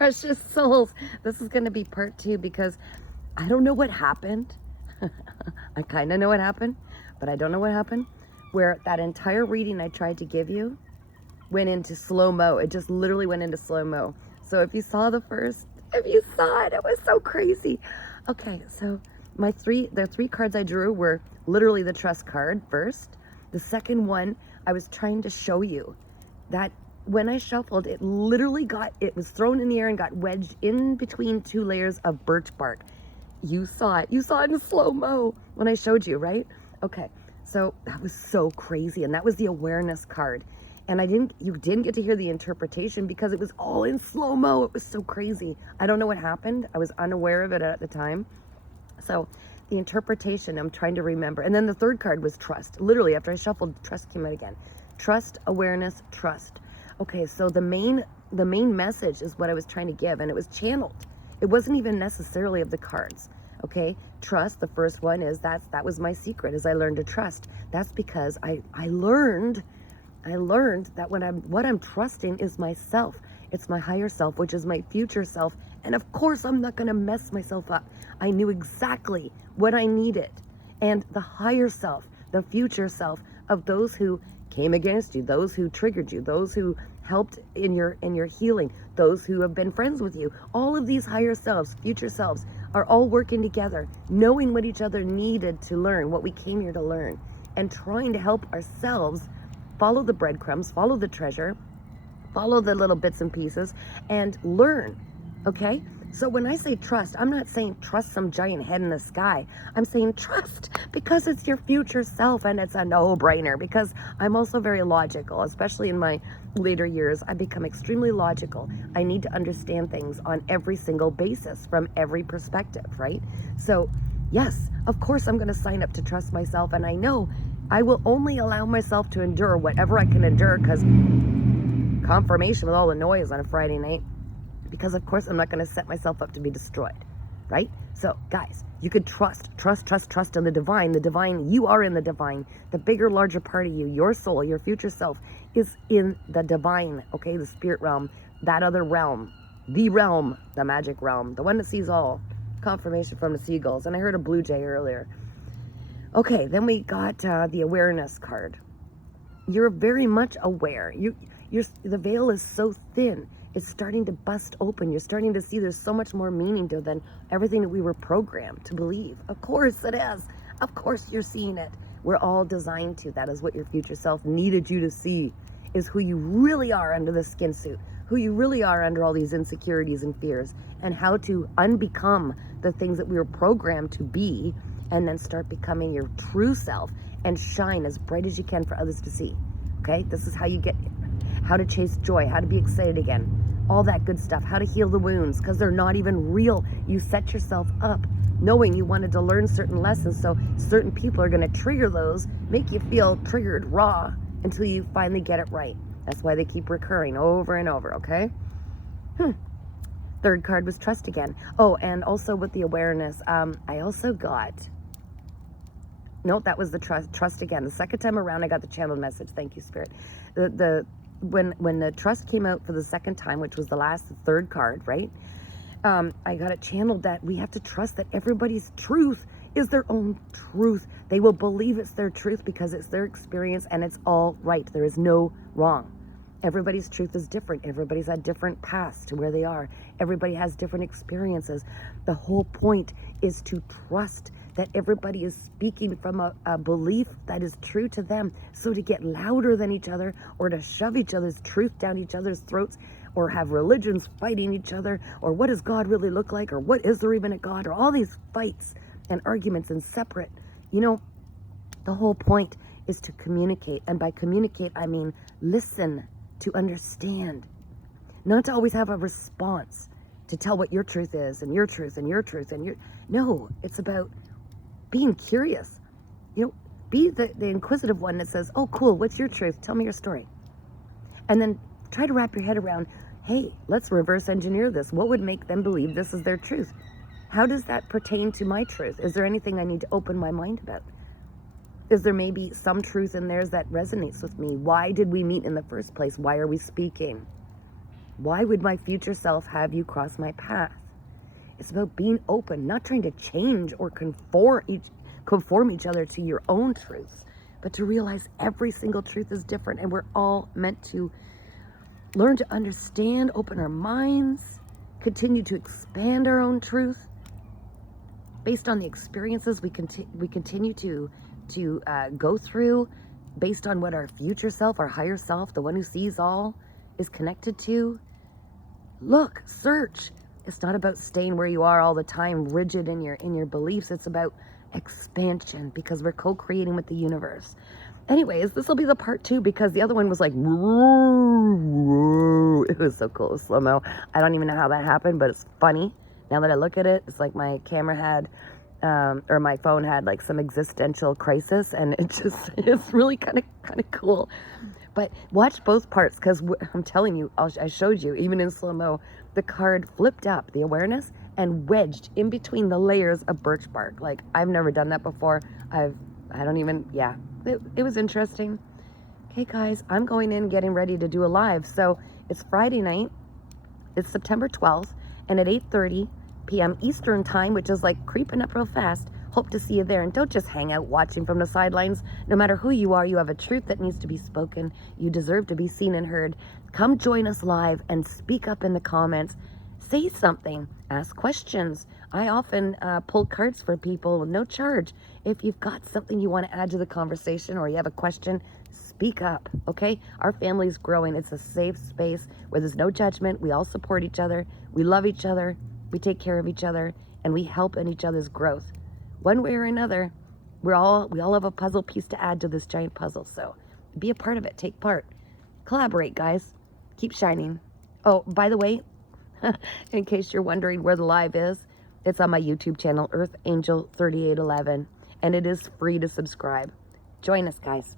precious souls. This is going to be part 2 because I don't know what happened. I kind of know what happened, but I don't know what happened. Where that entire reading I tried to give you went into slow-mo. It just literally went into slow-mo. So if you saw the it was so crazy. Okay, so the 3 cards I drew were literally the trust card first. The second one, I was trying to show you that when I shuffled, it was thrown in the air and got wedged in between 2 layers of birch bark. You saw it in slow-mo when I showed you, right? Okay, so that was so crazy, and that was the awareness card. And you didn't get to hear the interpretation because it was all in slow-mo. It was so crazy. I don't know what happened. I was unaware of it at the time. So the interpretation, I'm trying to remember. And then the third card was trust. Literally, after I shuffled, trust came out again. Trust, awareness, trust. Okay, so the main message is what I was trying to give, and it was channeled. It wasn't even necessarily of the cards. Okay, trust, the first one is that was my secret, as I learned to trust. That's because I learned that what I'm trusting is myself. It's my higher self, which is my future self. And of course, I'm not going to mess myself up. I knew exactly what I needed. And the higher self, the future self of those who came against you, those who triggered you, those who helped in your healing, those who have been friends with you, all of these higher selves, future selves, are all working together, knowing what each other needed to learn, what we came here to learn, and trying to help ourselves follow the breadcrumbs, follow the treasure, follow the little bits and pieces, and learn, okay? So when I say trust, I'm not saying trust some giant head in the sky. I'm saying trust because it's your future self, and it's a no-brainer, because I'm also very logical, especially in my later years. I become extremely logical. I need to understand things on every single basis from every perspective, right? So yes, of course I'm going to sign up to trust myself, and I know I will only allow myself to endure whatever I can endure, because confirmation with all the noise on a Friday night, because of course I'm not going to set myself up to be destroyed, right? So guys, you could trust in the divine. You are in the divine. The bigger, larger part of you, your soul, your future self, is in the divine, okay? The spirit realm, that other realm, the magic realm, the one that sees all. Confirmation from the seagulls. And I heard a blue jay earlier. Okay, then we got the awareness card. You're very much aware. The veil is so thin. It's starting to bust open. You're starting to see there's so much more meaning to than everything that we were programmed to believe. Of course it is. Of course you're seeing it. We're all designed to. That is what your future self needed you to see, is who you really are under the skin suit, who you really are under all these insecurities and fears, and how to unbecome the things that we were programmed to be, and then start becoming your true self and shine as bright as you can for others to see. Okay? This is how to chase joy, how to be excited again, all that good stuff, how to heal the wounds, because they're not even real. You set yourself up knowing you wanted to learn certain lessons, so certain people are going to trigger those, make you feel triggered raw until you finally get it right. That's why they keep recurring over and over, okay? Third card was trust again. Oh, and also with the awareness, I also got... No, that was the trust again. The second time around, I got the channeled message. Thank you, Spirit. When the trust came out for the second time, which was the third card, right? I got it channeled that we have to trust that everybody's truth is their own truth. They will believe it's their truth because it's their experience, and it's all right. There is no wrong. Everybody's truth is different. Everybody's had different paths to where they are. Everybody has different experiences. The whole point is to trust that everybody is speaking from a belief that is true to them. So to get louder than each other, or to shove each other's truth down each other's throats, or have religions fighting each other, or what does God really look like, or what is there even a God, or all these fights and arguments and separate, the whole point is to communicate. And by communicate, I mean listen, to understand, not to always have a response to tell what your truth is, and your truth, and your truth, and no, it's about being curious. Be the inquisitive one that says, oh, cool, what's your truth? Tell me your story. And then try to wrap your head around, hey, let's reverse engineer this. What would make them believe this is their truth? How does that pertain to my truth? Is there anything I need to open my mind about? Is there maybe some truth in theirs that resonates with me? Why did we meet in the first place? Why are we speaking? Why would my future self have you cross my path? It's about being open, not trying to change or conform each other to your own truths, but to realize every single truth is different, and we're all meant to learn to understand, open our minds, continue to expand our own truth based on the experiences we continue to go through, based on what our future self, our higher self, the one who sees all, is connected to. Look, search. It's not about staying where you are all the time, rigid in your beliefs. It's about expansion, because we're co-creating with the universe. Anyways, this will be the part 2, because the other one was like, it was so cool, slow-mo. I don't even know how that happened, but it's funny. Now that I look at it, it's like my camera had, or my phone had like some existential crisis, and it's really kind of cool. But watch both parts, because I'm telling you, I showed you, even in slow-mo, the card flipped up, the awareness, and wedged in between the layers of birch bark. Like, I've never done that before. It was interesting. Okay, guys, I'm going in getting ready to do a live. So it's Friday night. It's September 12th, and at 8:30 p.m. Eastern time, which is like creeping up real fast. Hope to see you there. And don't just hang out watching from the sidelines. No matter who you are, you have a truth that needs to be spoken. You deserve to be seen and heard. Come join us live and speak up in the comments. Say something. Ask questions. I often pull cards for people with no charge. If you've got something you want to add to the conversation, or you have a question, speak up, okay? Our family's growing. It's a safe space where there's no judgment. We all support each other. We love each other. We take care of each other, and we help in each other's growth. One way or another, we all have a puzzle piece to add to this giant puzzle. So be a part of it. Take part. Collaborate, guys. Keep shining. Oh, by the way, in case you're wondering where the live is, it's on my YouTube channel, Earth Angel 3811, and it is free to subscribe. Join us, guys.